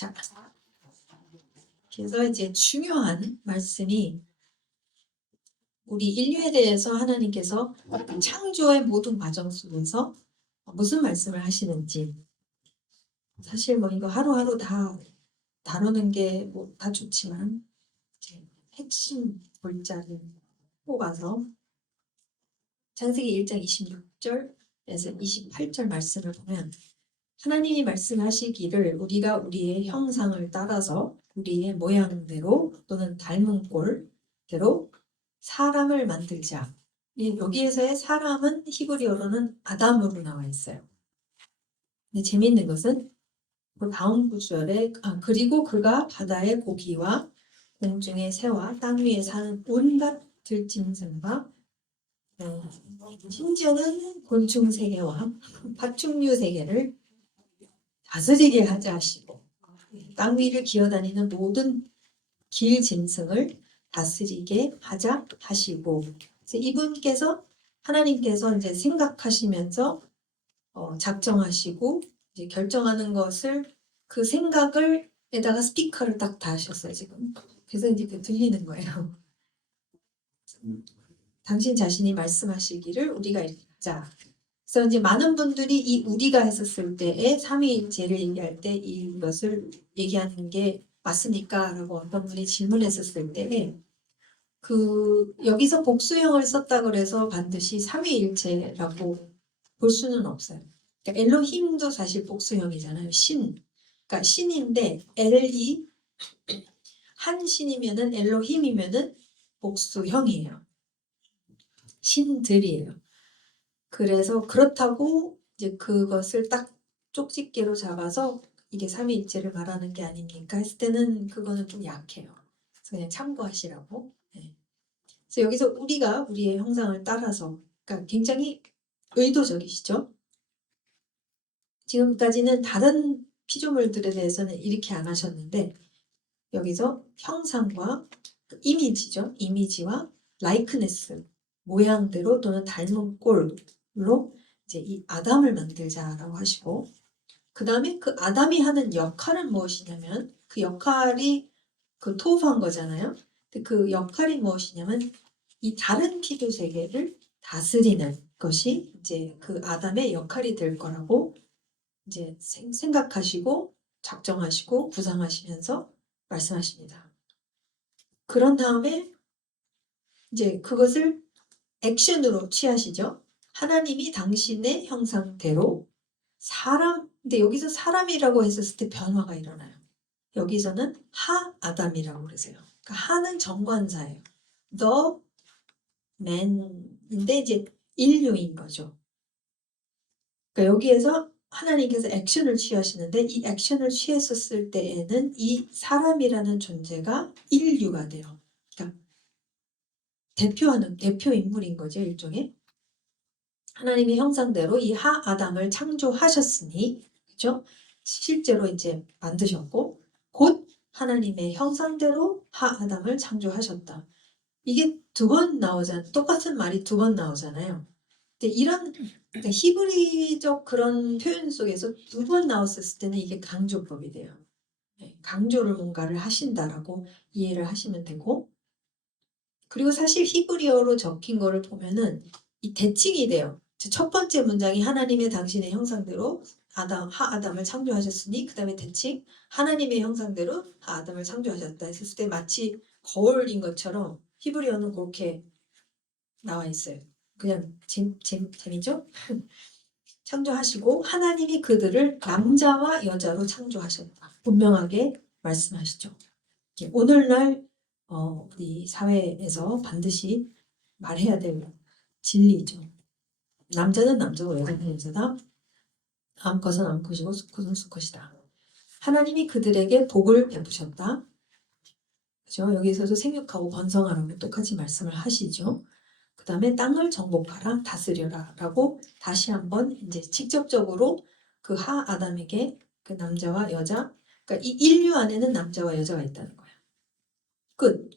자, 그래서 이제 중요한 말씀이 우리 인류에 대해서 하나님께서 창조의 모든 과정 속에서 무슨 말씀을 하시는지, 사실 뭐 이거 하루하루 다 다루는 게 뭐 다 좋지만 이제 핵심 골자를 뽑아서 창세기 1장 26절에서 28절 말씀을 보면 하나님이 말씀하시기를 우리가 우리의 형상을 따라서 우리의 모양대로 또는 닮은 꼴대로 사람을 만들자. 여기에서의 사람은 히브리어로는 아담으로 나와 있어요. 근데 재미있는 것은 그 다음 구절에 그리고 그가 바다의 고기와 공중의 새와 땅 위에 사는 온갖 들짐승과 심지어는 곤충 세계와 파충류 세계를 다스리게 하자 하시고 땅 위를 기어다니는 모든 길 짐승을 다스리게 하자 하시고, 그래서 이분께서 하나님께서 이제 생각하시면서 작정하시고 이제 결정하는 것을 그 생각을 에다가 스피커를 딱 다하셨어요 지금. 그래서 이제 들리는 거예요. 당신 자신이 말씀하시기를 우리가 읽자. 그래서 이제 많은 분들이 이 우리가 했었을 때에 삼위일체를 얘기할 때 이것을 얘기하는 게 맞습니까? 라고 어떤 분이 질문했었을 때에 여기서 복수형을 썼다 그래서 반드시 삼위일체라고 볼 수는 없어요. 그러니까 엘로힘도 사실 복수형이잖아요. 신. 그러니까 신인데 엘이 한 신이면은 엘로힘이면은 복수형이에요. 신들이에요. 그래서 그렇다고 이제 그것을 딱 쪽집게로 잡아서 이게 삼위일체를 말하는 게 아닙니까? 했을 때는 그거는 좀 약해요. 그래서 그냥 참고하시라고. 네. 그래서 여기서 우리가 우리의 형상을 따라서, 그러니까 굉장히 의도적이시죠? 지금까지는 다른 피조물들에 대해서는 이렇게 안 하셨는데 여기서 형상과 이미지죠. 이미지와 라이크네스, 모양대로 또는 닮은 꼴로 이제 이 아담을 만들자라고 하시고, 그 다음에 그 아담이 하는 역할은 무엇이냐면 그 역할이 토부한 거잖아요. 근데 그 역할이 무엇이냐면 이 다른 피조 세계를 다스리는 것이 이제 그 아담의 역할이 될 거라고 이제 생각하시고 작정하시고 구상하시면서 말씀하십니다. 그런 다음에 이제 그것을 액션으로 취하시죠. 하나님이 당신의 형상대로 근데 여기서 사람이라고 했었을 때 변화가 일어나요. 여기서는 하아담이라고 그러세요. 그러니까 하는 정관사예요. The man인데 이제 인류인 거죠. 그러니까 여기에서 하나님께서 액션을 취하시는데 이 액션을 취했었을 때에는 이 사람이라는 존재가 인류가 돼요. 그러니까 대표 인물인 거죠, 일종의. 하나님의 형상대로 이 하아담을 창조하셨으니, 그죠? 실제로 이제 만드셨고, 곧 하나님의 형상대로 하아담을 창조하셨다. 이게 두 번 나오잖아요. 똑같은 말이 두 번 나오잖아요. 근데 이런 그러니까 히브리적 그런 표현 속에서 두 번 나왔을 때는 이게 강조법이 돼요. 강조를 뭔가를 하신다라고 이해를 하시면 되고, 그리고 사실 히브리어로 적힌 거를 보면은 이 대칭이 돼요. 첫 번째 문장이 하나님의 당신의 형상대로 하아담을 창조하셨으니, 그 다음에 대칭 하나님의 형상대로 하아담을 창조하셨다 했을 때 마치 거울인 것처럼 히브리어는 그렇게 나와 있어요. 그냥 재미죠? 창조하시고 하나님이 그들을 남자와 여자로 창조하셨다. 분명하게 말씀하시죠. 오늘날 우리 사회에서 반드시 말해야 될 진리죠. 남자는 남자고 여자는 여자다. 암컷은 암컷이고 수컷은 수컷이다. 하나님이 그들에게 복을 베푸셨다. 그죠? 여기서도 생육하고 번성하라고 똑같이 말씀을 하시죠. 그 다음에 땅을 정복하라, 다스려라 라고 다시 한번 이제 직접적으로 그 하아담에게 그 남자와 여자, 그러니까 이 인류 안에는 남자와 여자가 있다는 거예요. 끝.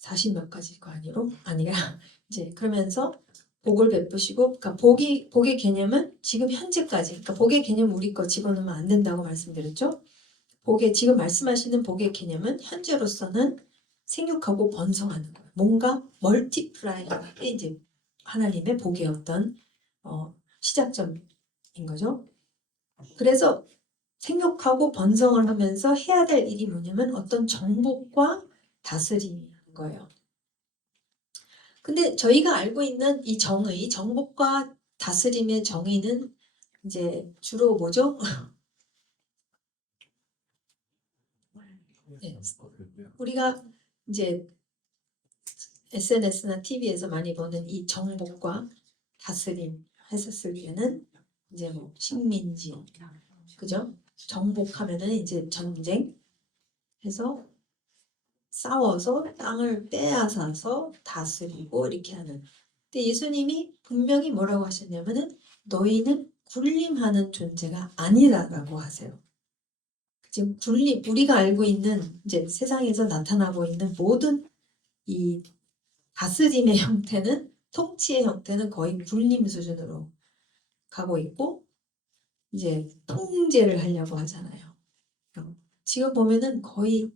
40몇 가지가 아니라 이제 그러면서 복을 베푸시고, 그러니까 복의 개념은 지금 현재까지, 그러니까 복의 개념 우리 거 집어넣으면 안 된다고 말씀드렸죠. 지금 말씀하시는 복의 개념은 현재로서는 생육하고 번성하는 거예요. 뭔가 멀티플라이가 이제 하나님의 복의 어떤 시작점인 거죠. 그래서 생육하고 번성을 하면서 해야 될 일이 뭐냐면 어떤 정복과 다스림인 거예요. 근데 저희가 알고 있는 이 정복과 다스림의 정의는 이제 주로 뭐죠? 네. 우리가 이제 SNS나 TV에서 많이 보는 이 정복과 다스림 했었을 때는 이제 뭐 식민지, 그죠? 정복하면은 이제 전쟁 해서 싸워서 땅을 빼앗아서 다스리고 이렇게 하는. 근데 예수님이 분명히 뭐라고 하셨냐면은 너희는 군림하는 존재가 아니다라고 하세요. 지금 우리가 알고 있는 이제 세상에서 나타나고 있는 모든 이 다스림의 형태는 통치의 형태는 거의 군림 수준으로 가고 있고 이제 통제를 하려고 하잖아요. 지금 보면은 거의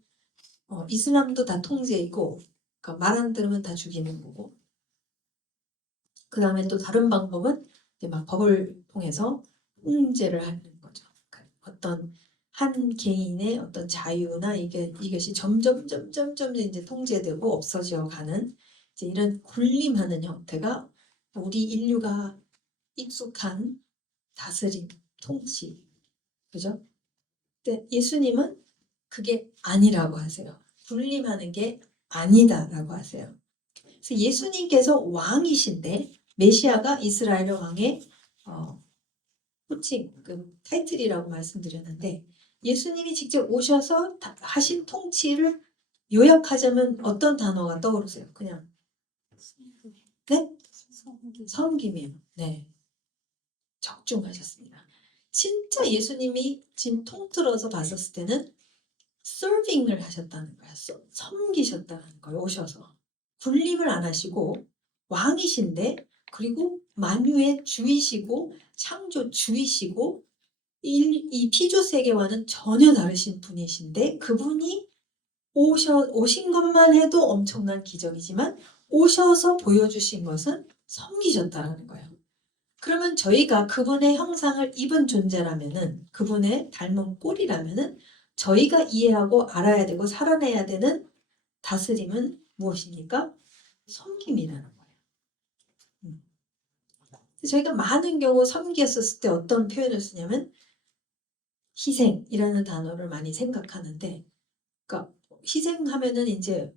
이슬람도 다 통제이고 그러니까 말 안 들으면 다 죽이는 거고 그 다음에 또 다른 방법은 이제 막 법을 통해서 통제를 하는 거죠. 그러니까 어떤 한 개인의 어떤 자유나 이것이 점점 이제 통제되고 없어져 가는 이제 이런 군림하는 형태가 우리 인류가 익숙한 다스림, 통치, 그죠? 근데 예수님은 그게 아니라고 하세요. 군림하는 게 아니다라고 하세요. 그래서 예수님께서 왕이신데 메시아가 이스라엘 왕의 호칭, 그 타이틀이라고 말씀드렸는데 예수님이 직접 오셔서 하신 통치를 요약하자면 어떤 단어가 떠오르세요? 그냥 네? 섬김이요. 네, 적중하셨습니다. 진짜 예수님이 지금 통틀어서 봤었을 때는 서빙을 하셨다는 거야. 섬기셨다는 거예요. 오셔서. 군림을 안 하시고 왕이신데 그리고 만유의 주이시고 창조 주이시고 이 피조 세계와는 전혀 다르신 분이신데 그분이 오신 것만 해도 엄청난 기적이지만 오셔서 보여주신 것은 섬기셨다는 거예요. 그러면 저희가 그분의 형상을 입은 존재라면은 그분의 닮은 꼴이라면은 저희가 이해하고 알아야 되고 살아내야 되는 다스림은 무엇입니까? 섬김이라는 거예요. 저희가 많은 경우 섬기었을 때 어떤 표현을 쓰냐면 희생이라는 단어를 많이 생각하는데 그러니까 희생하면은 이제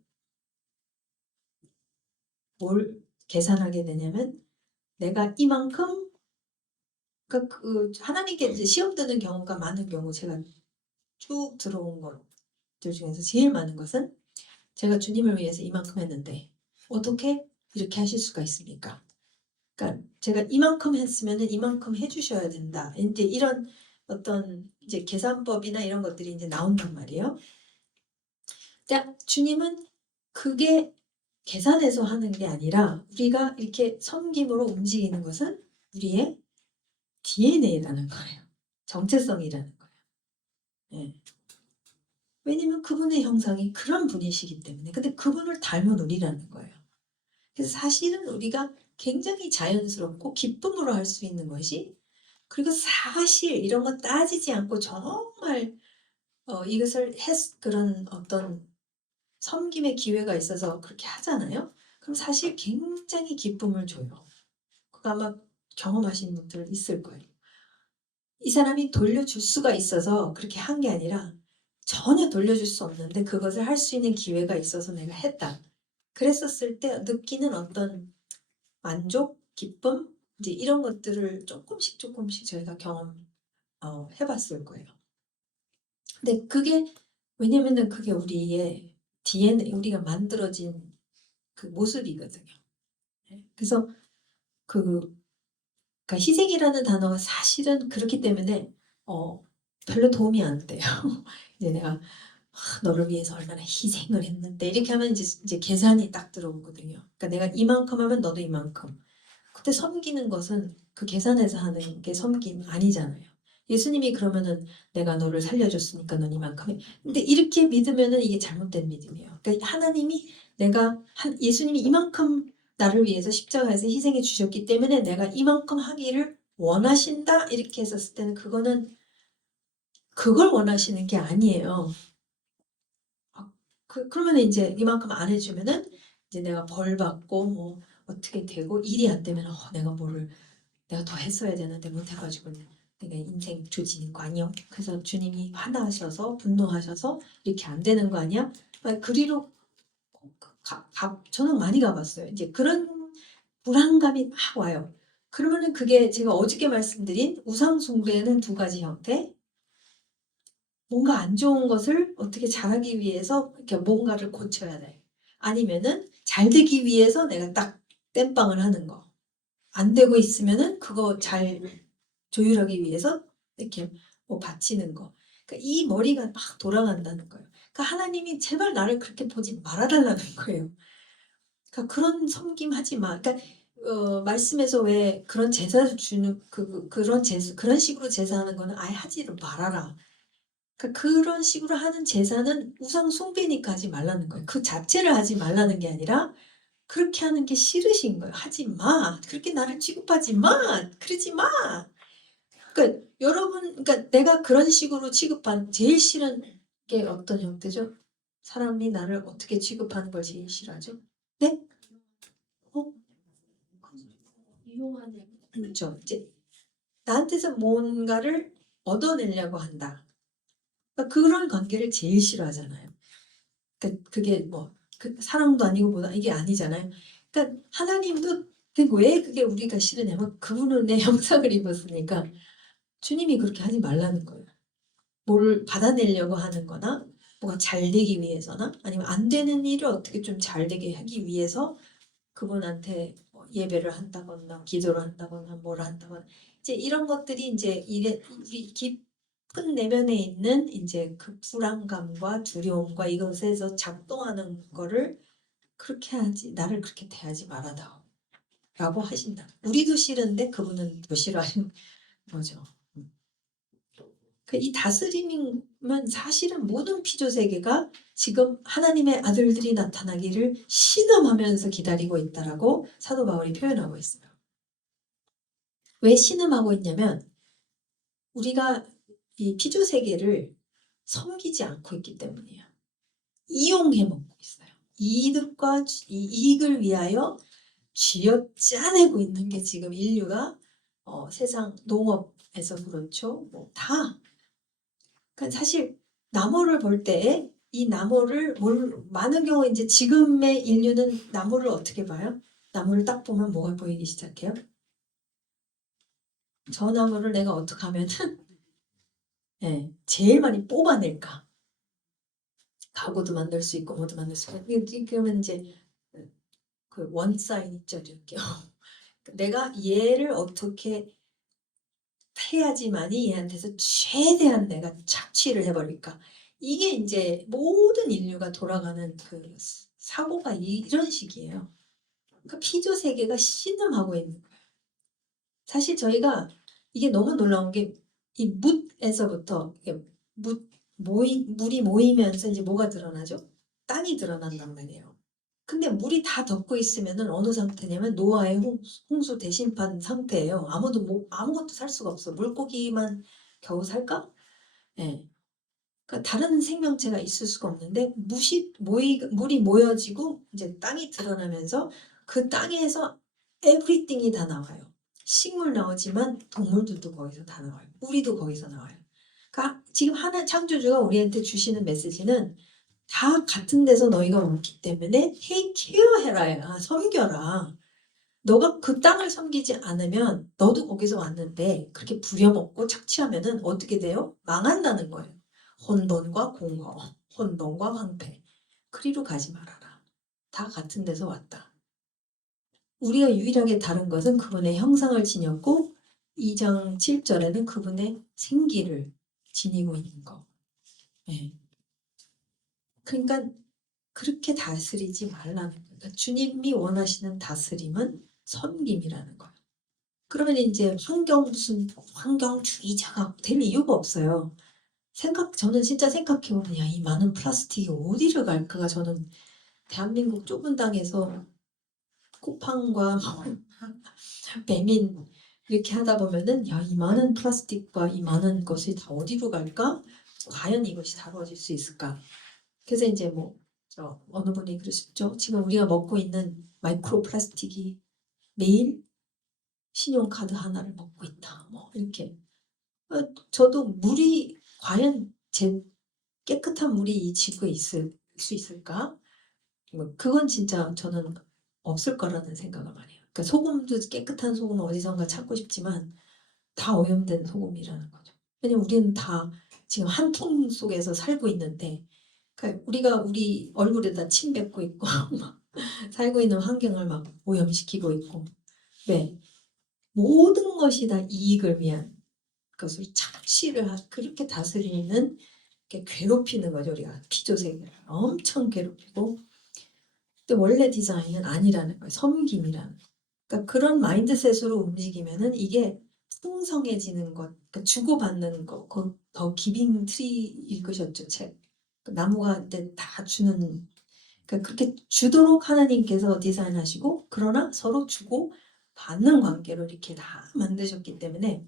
뭘 계산하게 되냐면 내가 이만큼 그러니까 그 하나님께 이제 시험 드는 경우가 많은 경우 제가 쭉 들어온 것들 중에서 제일 많은 것은 제가 주님을 위해서 이만큼 했는데 어떻게 이렇게 하실 수가 있습니까? 그러니까 제가 이만큼 했으면은 이만큼 해주셔야 된다. 이제 이런 어떤 이제 계산법이나 이런 것들이 이제 나온단 말이에요. 근데 주님은 그게 계산해서 하는 게 아니라 우리가 이렇게 섬김으로 움직이는 것은 우리의 DNA라는 거예요. 정체성이라는 거예요. 네. 왜냐면 그분의 형상이 그런 분이시기 때문에. 근데 그분을 닮은 우리라는 거예요. 그래서 사실은 우리가 굉장히 자연스럽고 기쁨으로 할 수 있는 것이 그리고 사실 이런 거 따지지 않고 정말 이것을 그런 어떤 섬김의 기회가 있어서 그렇게 하잖아요. 그럼 사실 굉장히 기쁨을 줘요. 그거 아마 경험하신 분들 있을 거예요. 이 사람이 돌려줄 수가 있어서 그렇게 한 게 아니라 전혀 돌려줄 수 없는데 그것을 할 수 있는 기회가 있어서 내가 했다. 그랬었을 때 느끼는 어떤 만족, 기쁨, 이제 이런 것들을 조금씩 저희가 해봤을 거예요. 근데 그게 왜냐면은 그게 우리의 DNA, 우리가 만들어진 그 모습이거든요. 그래서 그러니까 희생이라는 단어가 사실은 그렇기 때문에 별로 도움이 안 돼요. 이제 내가 너를 위해서 얼마나 희생을 했는데 이렇게 하면 이제 계산이 딱 들어오거든요. 그러니까 내가 이만큼 하면 너도 이만큼. 그때 섬기는 것은 그 계산해서 하는 게 섬김 아니잖아요. 예수님이 그러면은 내가 너를 살려줬으니까 넌 이만큼 해. 근데 이렇게 믿으면은 이게 잘못된 믿음이에요. 그러니까 하나님이 예수님이 이만큼 나를 위해서 십자가에서 희생해 주셨기 때문에 내가 이만큼 하기를 원하신다 이렇게 했었을 때는 그걸 원하시는 게 아니에요. 그러면 이제 이만큼 안 해주면은 이제 내가 벌 받고 뭐 어떻게 되고 일이 안 되면 내가 더 했어야 되는데 못 해가지고 내가 인생 조지는 거 아니야? 그래서 주님이 화나셔서 분노하셔서 이렇게 안 되는 거 아니야? 그리로 저는 많이 가봤어요. 이제 그런 불안감이 막 와요. 그러면은 그게 제가 어저께 말씀드린 우상 숭배는 두 가지 형태. 뭔가 안 좋은 것을 어떻게 잘하기 위해서 이렇게 뭔가를 고쳐야 돼. 아니면은 잘 되기 위해서 내가 딱 땜빵을 하는 거. 안 되고 있으면은 그거 잘 조율하기 위해서 이렇게 뭐 바치는 거. 그러니까 이 머리가 막 돌아간다는 거예요. 그러니까 하나님이 제발 나를 그렇게 보지 말아달라는 거예요. 그러니까 그런 섬김 하지 마. 그러니까 말씀에서 왜 그런 제사를 주는 그런 식으로 제사하는 거는 아예 하지를 말아라. 그러니까 그런 식으로 하는 제사는 우상 숭배니까 하지 말라는 거예요. 그 자체를 하지 말라는 게 아니라 그렇게 하는 게 싫으신 거예요. 하지 마. 그렇게 나를 취급하지 마. 그러지 마. 그러니까 그러니까 내가 그런 식으로 취급한 제일 싫은 게 어떤 형태죠? 사람이 나를 어떻게 취급하는 걸 제일 싫어하죠? 네? 어? 이용하는. 그렇죠. 이제 나한테서 뭔가를 얻어내려고 한다. 그러니까 그런 관계를 제일 싫어하잖아요. 그러니까 그게 뭐 사랑도 아니고 뭐다 이게 아니잖아요. 그러니까 하나님도 왜 그게 우리가 싫으냐면 그분은 내 형상을 입었으니까 주님이 그렇게 하지 말라는 거예요. 뭘 받아내려고 하는 거나 뭐가 잘 되기 위해서나 아니면 안 되는 일을 어떻게 좀 잘 되게 하기 위해서 그분한테 뭐 예배를 한다거나 기도를 한다거나 뭘 한다거나 이제 이런 것들이 이제 우리 깊은 내면에 있는 이제 그 불안감과 두려움과 이것에서 작동하는 거를 그렇게 하지 나를 그렇게 대하지 말아다오라고 하신다. 우리도 싫은데 그분은 더 싫어하는 거죠. 이 다스림은 사실은 모든 피조 세계가 지금 하나님의 아들들이 나타나기를 신음하면서 기다리고 있다라고 사도 바울이 표현하고 있어요. 왜 신음하고 있냐면 우리가 이 피조 세계를 섬기지 않고 있기 때문이에요. 이용해 먹고 있어요. 이익을 위하여 쥐어짜내고 있는 게 지금 인류가 세상 농업에서 그렇죠. 다 그러니까 사실 나무를 볼 때 이 나무를 많은 경우 이제 지금의 인류는 나무를 어떻게 봐요? 나무를 딱 보면 뭐가 보이기 시작해요? 저 나무를 내가 어떻게 하면은 네, 제일 많이 뽑아낼까? 가구도 만들 수 있고 뭐도 만들 수 있고 그러면 이제 그 원사인 있죠, 이렇게 내가 얘를 어떻게 해야지만이 얘한테서 최대한 내가 착취를 해버릴까? 이게 이제 모든 인류가 돌아가는 그 사고가 이런 식이에요. 그 피조 세계가 신음하고 있는 거예요. 사실 저희가 이게 너무 놀라운 게 이 묻에서부터 물이 모이면서 이제 뭐가 드러나죠? 땅이 드러난단 말이에요. 근데 물이 다 덮고 있으면은 어느 상태냐면 노아의 홍수 대신판 상태예요. 아무것도 살 수가 없어. 물고기만 겨우 살까? 예. 그러니까 다른 생명체가 있을 수가 없는데 물이 모여지고 이제 땅이 드러나면서 그 땅에서 everything이 다 나와요. 식물 나오지만 동물들도 거기서 다 나와요. 우리도 거기서 나와요. 그러니까 지금 하나 창조주가 우리한테 주시는 메시지는 다 같은 데서 너희가 왔기 때문에 케어해라, 섬겨라. 너가 그 땅을 섬기지 않으면 너도 거기서 왔는데 그렇게 부려먹고 착취하면은 어떻게 돼요? 망한다는 거예요. 혼돈과 공허, 혼돈과 황폐. 그리로 가지 말아라. 다 같은 데서 왔다. 우리가 유일하게 다른 것은 그분의 형상을 지녔고 2장 7절에는 그분의 생기를 지니고 있는 거. 네. 그러니까 그렇게 다스리지 말라는 거예요. 그러니까 주님이 원하시는 다스림은 섬김이라는 거예요. 그러면 이제 무슨 환경주의자가 될 이유가 없어요. 저는 진짜 생각해보면, 야, 이 많은 플라스틱이 어디를 갈까가 저는 대한민국 좁은 땅에서 쿠팡과 배민 이렇게 하다 보면은, 야, 이 많은 플라스틱과 이 많은 것이 다 어디로 갈까? 과연 이것이 다루어질 수 있을까? 그래서 이제 어느 분이 그러셨죠? 지금 우리가 먹고 있는 마이크로 플라스틱이 매일 신용카드 하나를 먹고 있다. 뭐 이렇게. 저도 물이 과연 깨끗한 물이 이 지구에 있을 수 있을까? 그건 진짜 저는 없을 거라는 생각을 많이 해요. 그러니까 소금도 깨끗한 소금을 어디선가 찾고 싶지만 다 오염된 소금이라는 거죠. 왜냐면 우리는 다 지금 한 통 속에서 살고 있는데, 그러니까 우리가 우리 얼굴에다 침 뱉고 있고 막 살고 있는 환경을 막 오염시키고 있고, 왜? 모든 것이 다 이익을 위한 것을 착취를 그렇게 다스리는 게 괴롭히는 거죠. 우리가 피조세계를 엄청 괴롭히고, 근데 원래 디자인은 아니라는 거예요. 섬김이라는. 그러니까 그런 마인드셋으로 움직이면은 이게 풍성해지는 것, 그러니까 주고받는 거, 더 기빙 트리일 것이었죠, 책. 그 나무가 이제 다 주는, 그러니까 그렇게 주도록 하나님께서 디자인하시고, 그러나 서로 주고 받는 관계로 이렇게 다 만드셨기 때문에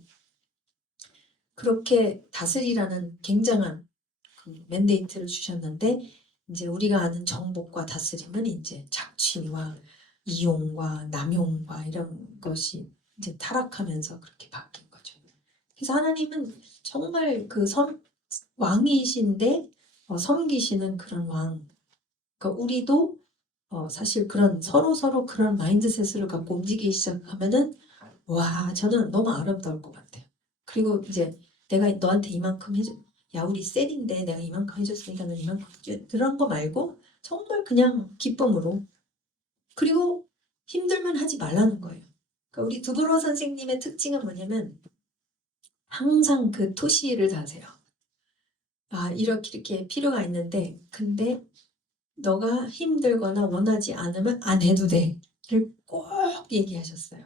그렇게 다스리라는 굉장한 그 맨데이트를 주셨는데, 이제 우리가 아는 정복과 다스림은 이제 착취와 이용과 남용과 이런 것이 이제 타락하면서 그렇게 바뀐 거죠. 그래서 하나님은 정말 왕이신데 섬기시는 그런 왕. 그러니까 우리도 사실 그런 서로 그런 마인드셋을 갖고 움직이기 시작하면은, 와, 저는 너무 아름다울 것 같아요. 그리고 이제 내가 너한테 이만큼 야, 우리 셀인데 내가 이만큼 해줬으니까 는 이만큼 해줘. 그런 거 말고 정말 그냥 기쁨으로. 그리고 힘들면 하지 말라는 거예요. 그러니까 우리 두브로 선생님의 특징은 뭐냐면 항상 그 토시를 다세요. 아, 이렇게 필요가 있는데, 근데 너가 힘들거나 원하지 않으면 안 해도 돼를 꼭 얘기하셨어요.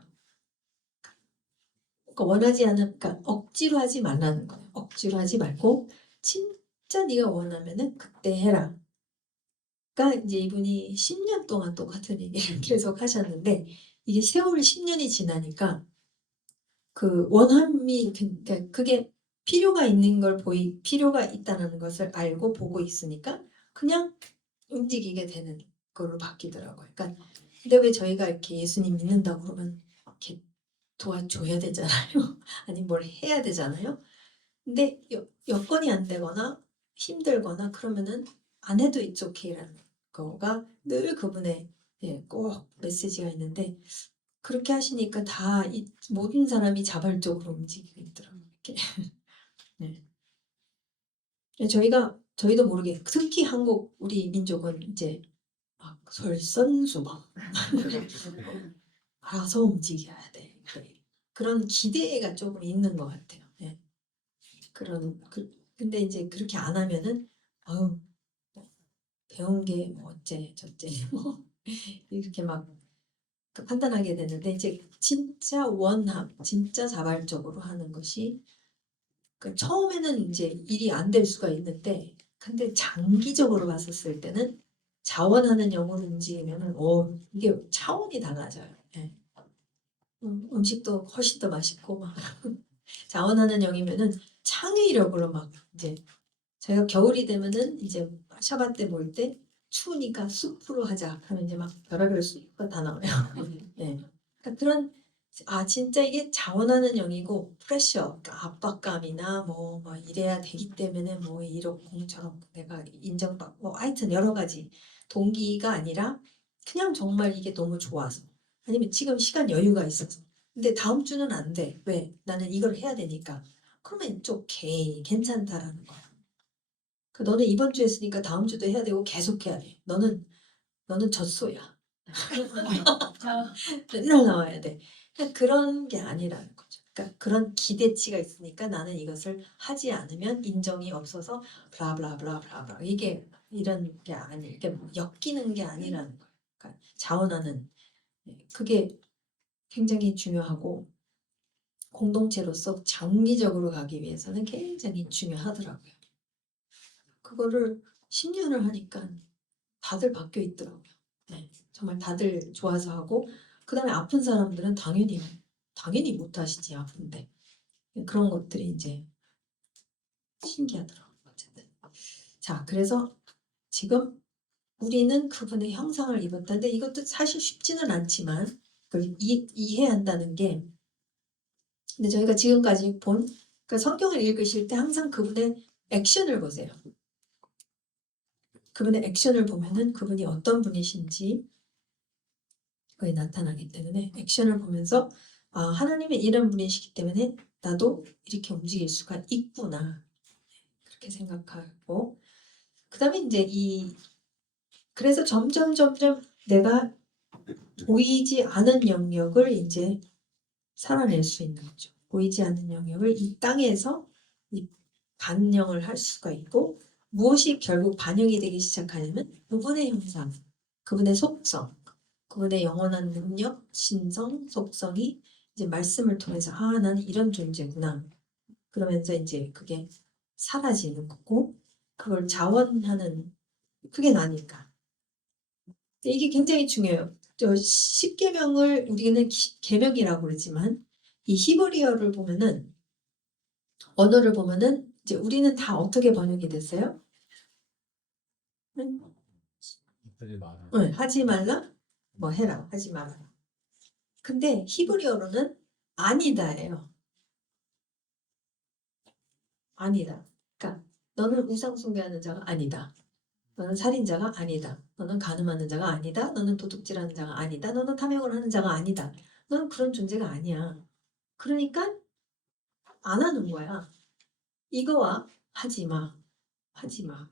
그러니까 원하지 않으면, 그러니까 억지로 하지 말라는 거예요. 억지로 하지 말고 진짜 네가 원하면은 그때 해라. 그러니까 이제 이분이 10년 동안 똑같은 얘기를 계속 하셨는데, 이게 세월 10년이 지나니까 그 원함이, 그러니까 그게 필요가 있다는 것을 알고 보고 있으니까 그냥 움직이게 되는 걸로 바뀌더라고요. 그러니까 근데 왜 저희가 이렇게 예수님 믿는다고 그러면 이렇게 도와줘야 되잖아요. 아니 뭘 해야 되잖아요. 근데 여건이 안 되거나 힘들거나 그러면은 안 해도 it's okay라는 거가 늘 그분의 꼭 메시지가 있는데, 그렇게 하시니까 모든 사람이 자발적으로 움직이고 있더라고요. 이렇게. 네. 저희도 모르게 특히 우리 민족은 이제 막 솔선수범 알아서 움직여야 돼. 그런 기대가 조금 있는 것 같아요. 네. 근데 이제 그렇게 안 하면은 아유, 배운 게 뭐 어째 저째 뭐 이렇게 막 판단하게 되는데, 이제 진짜 진짜 자발적으로 하는 것이 처음에는 이제 일이 안 될 수가 있는데, 근데 장기적으로 봤었을 때는 자원하는 영으로 움직이면은 이게 차원이 달라져요. 예. 음식도 훨씬 더 맛있고 막 자원하는 영이면은 창의력으로 막 이제 저희가 겨울이 되면은 이제 샤바 때 모일 때 추우니까 숲으로 하자 하면 이제 막 별의별 숲가 다 나와요. 예. 그러니까 진짜 이게 자원하는 영이고 프레셔, 그러니까 압박감이나 뭐 이래야 되기 때문에 뭐 1억 공처럼 내가 인정받고 하여튼 여러 가지 동기가 아니라 그냥 정말 이게 너무 좋아서, 아니면 지금 시간 여유가 있어서. 근데 다음 주는 안 돼. 왜? 나는 이걸 해야 되니까. 그러면 오케이, 괜찮다라는 거야. 너는 이번 주 했으니까 다음 주도 해야 되고 계속 해야 돼. 너는 젖소야. 맨날 나와야 돼. 그런 게 아니라는 거죠. 그러니까 그런 기대치가 있으니까 나는 이것을 하지 않으면 인정이 없어서 블라블라블라블라 이게 이런 게 아니, 이게 엮이는 게 아니라는 거예요. 그러니까 자원하는, 그게 굉장히 중요하고 공동체로서 장기적으로 가기 위해서는 굉장히 중요하더라고요. 그거를 10년을 하니까 다들 바뀌어 있더라고요. 네, 정말 다들 좋아서 하고 그 다음에 아픈 사람들은 당연히 못하시지 아픈데 그런 것들이 이제 신기하더라고요. 어쨌든 자 그래서 지금 우리는 그분의 형상을 입었다는데 이것도 사실 쉽지는 않지만 그걸 이해한다는 게 근데 저희가 지금까지 본 그 성경을 읽으실 때 항상 그분의 액션을 보세요. 그분의 액션을 보면은 그분이 어떤 분이신지 그게 나타나기 때문에 액션을 보면서 아, 하나님의 이런 분이시기 때문에 나도 이렇게 움직일 수가 있구나 그렇게 생각하고 그 다음에 이제 그래서 점점 내가 보이지 않은 영역을 이제 살아낼 수 있는 거죠. 보이지 않는 영역을 이 땅에서 반영을 할 수가 있고 무엇이 결국 반영이 되기 시작하냐면 그분의 형상, 그분의 속성, 그분의 영원한 능력, 신성, 속성이 이제 말씀을 통해서 아 나는 이런 존재구나 그러면서 이제 그게 사라지는 거고 그걸 자원하는 그게 나니까 이게 굉장히 중요해요. 저 십계명을 우리는 계명이라고 그러지만 이 히브리어를 보면은 언어를 보면은 이제 우리는 다 어떻게 번역이 됐어요? 하지 마라. 응, 하지 말라, 뭐 해라, 하지 말아라. 근데 히브리어로는 아니다예요. 아니다. 그러니까 너는 우상 숭배하는 자가 아니다. 너는 살인자가 아니다. 너는 간음하는 자가 아니다. 너는 도둑질하는 자가 아니다. 너는 탐욕을 하는 자가 아니다. 너는 그런 존재가 아니야. 그러니까 안 하는 거야. 이거와 하지 마, 하지 마,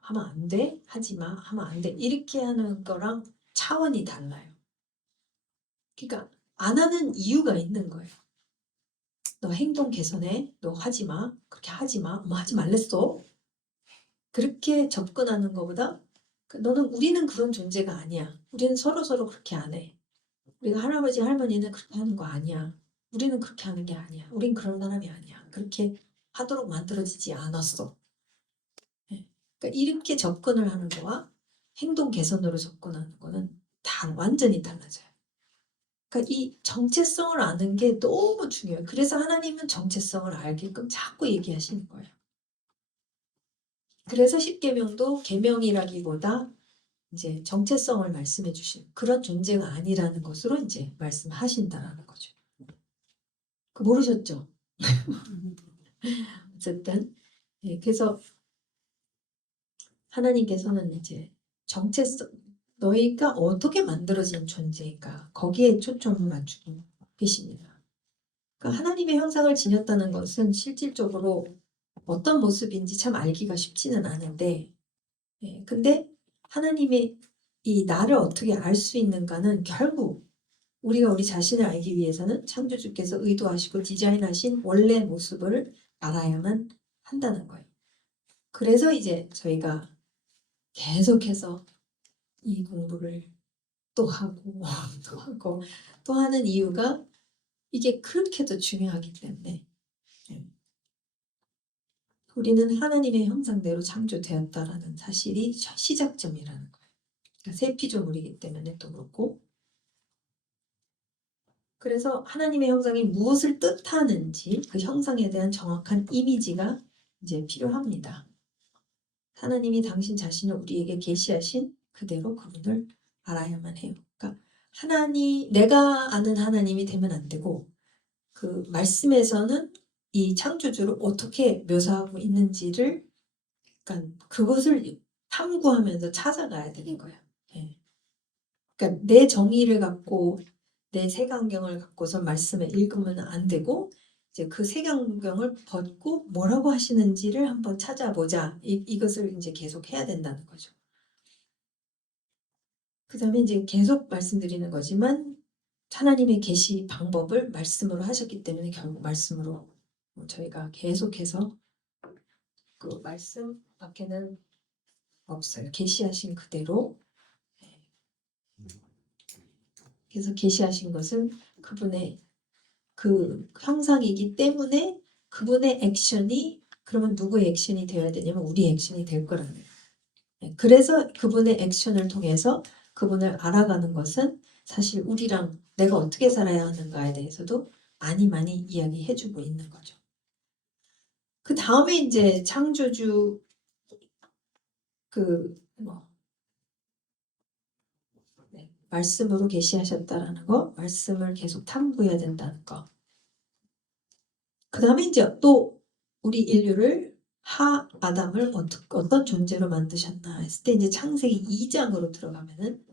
하면 안 돼, 하지 마, 하면 안 돼. 이렇게 하는 거랑 차원이 달라요. 그러니까 안 하는 이유가 있는 거예요. 너 행동 개선해, 너 하지 마, 그렇게 하지 마, 뭐 하지 말랬어. 그렇게 접근하는 것보다 우리는 그런 존재가 아니야. 우리는 서로 그렇게 안 해. 우리가 할아버지 할머니는 그렇게 하는 거 아니야. 우리는 그렇게 하는 게 아니야. 우린 그런 사람이 아니야. 그렇게 하도록 만들어지지 않았어. 예. 그러니까 이렇게 접근을 하는 거와 행동 개선으로 접근하는 거는 다 완전히 달라져요. 그러니까 이 정체성을 아는 게 너무 중요해요. 그래서 하나님은 정체성을 알게끔 자꾸 얘기하시는 거예요. 그래서 십계명도 계명이라기보다 이제 정체성을 말씀해 주신 그런 존재가 아니라는 것으로 이제 말씀하신다라는 거죠. 그 모르셨죠? 어쨌든 그래서 하나님께서는 이제 정체성 너희가 어떻게 만들어진 존재인가 거기에 초점을 맞추고 계십니다. 그러니까 하나님의 형상을 지녔다는 것은 실질적으로 어떤 모습인지 참 알기가 쉽지는 않은데 근데 하나님의 이 나를 어떻게 알 수 있는가는 결국 우리가 우리 자신을 알기 위해서는 창조주께서 의도하시고 디자인하신 원래 모습을 알아야만 한다는 거예요. 그래서 이제 저희가 계속해서 이 공부를 또 하고 또 하고 또 하는 이유가 이게 그렇게도 중요하기 때문에 우리는 하나님의 형상대로 창조되었다라는 사실이 시작점이라는 거예요. 그러니까 새 피조물이기 때문에 또 그렇고 그래서 하나님의 형상이 무엇을 뜻하는지 그 형상에 대한 정확한 이미지가 이제 필요합니다. 하나님이 당신 자신을 우리에게 계시하신 그대로 그분을 알아야만 해요. 그러니까 내가 아는 하나님이 되면 안 되고 그 말씀에서는 이 창조주를 어떻게 묘사하고 있는지를 그러니까 그것을 탐구하면서 찾아가야 되는 거예요. 예. 그러니까 내 정의를 갖고 내 색안경을 갖고서 말씀을 읽으면 안 되고 이제 그 색안경을 벗고 뭐라고 하시는지를 한번 찾아보자. 이것을 이제 계속 해야 된다는 거죠. 그 다음에 이제 계속 말씀드리는 거지만 하나님의 계시 방법을 말씀으로 하셨기 때문에 결국 말씀으로 저희가 계속해서 그 말씀 밖에는 없어요. 계시하신 그대로. 그래서 계시하신 것은 그분의 그 형상이기 때문에 그분의 액션이 그러면 누구의 액션이 되어야 되냐면 우리 액션이 될 거라는 거예요. 네, 그래서 그분의 액션을 통해서 그분을 알아가는 것은 사실 우리랑 내가 어떻게 살아야 하는가에 대해서도 많이 이야기해주고 있는 거죠. 그 다음에 이제 창조주 말씀으로 계시하셨다라는 거, 말씀을 계속 탐구해야 된다는 거. 그 다음에 이제 또 우리 인류를 아담을 어떤 존재로 만드셨나 했을 때 이제 창세기 2장으로 들어가면은